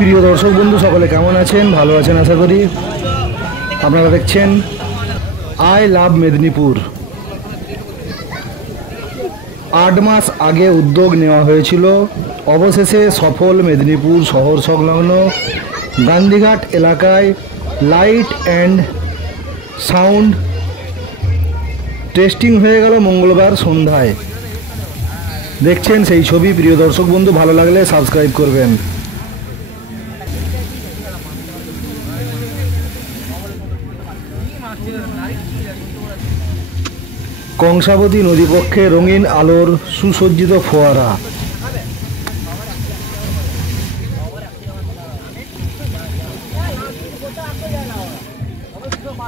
প্রিয় দর্শক বন্ধু সকলে কেমন আছেন? ভালো আছেন আশা করি। আপনারা দেখছেন আই লাভ মেদিনীপুর। 8 মাস আগে উদ্যোগ নেওয়া হয়েছিল, অবশেষে সফল। মেদিনীপুর শহর সংলগ্ন গান্ধীঘাট এলাকায় লাইট অ্যান্ড সাউন্ড টেস্টিং হয়ে গেল মঙ্গলবার সন্ধ্যায়। দেখছেন সেই ছবি। প্রিয় দর্শক বন্ধু, ভালো লাগলে সাবস্ক্রাইব করবেন। কংসাবতী নদীপক্ষে রঙিন আলোর সুসজ্জিত ফোয়ারা।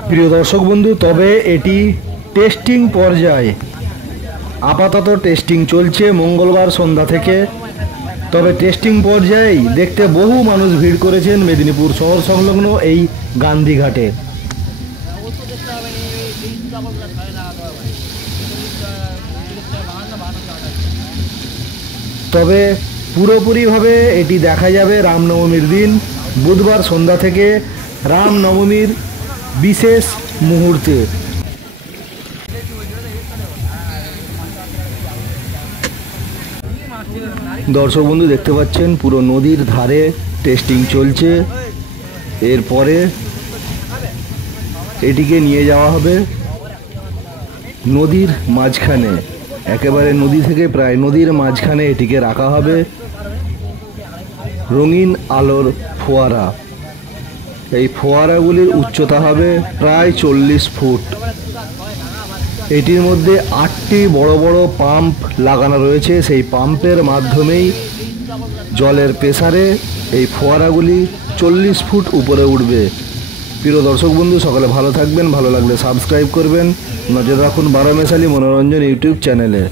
প্রিয় দর্শক বন্ধু, তবে এটি টেস্টিং পর্যায়ে, আপাতত টেস্টিং চলছে মঙ্গলবার সন্ধ্যা থেকে। তবে টেস্টিং পর্যায়েই দেখতে বহু মানুষ ভিড় করেছেন মেদিনীপুর শহর সংলগ্ন এই গান্ধীঘাটে। তবে পুরোপুরিভাবে এটি দেখা যাবে রামনবমীর দিন, বুধবার সন্ধ্যা থেকে রামনবমীর বিশেষ মুহূর্তে। দর্শক বন্ধু দেখতে পাচ্ছেন পুরো নদীর ধারে টেস্টিং চলছে। এরপরে এটিকে নিয়ে যাওয়া হবে নদীর মাঝখানে, একেবারে নদী থেকে প্রায় নদীর মাঝখানে এটিকে রাখা হবে। রঙিন আলোর ফোয়ারা, এই ফোয়ারাগুলির উচ্চতা হবে প্রায় 40 ফুট। এটির মধ্যে 8টি বড় বড় পাম্প লাগানো রয়েছে। সেই পাম্পের মাধ্যমেই জলের প্রেসারে এই ফোয়ারাগুলি 40 ফুট উপরে উঠবে। প্রিয় দর্শক বন্ধু, সকলে ভালো থাকবেন। ভালো লাগলে সাবস্ক্রাইব করবেন। নজর রাখুন বারোমেশালী মনোরঞ্জন ইউটিউব চ্যানেলে।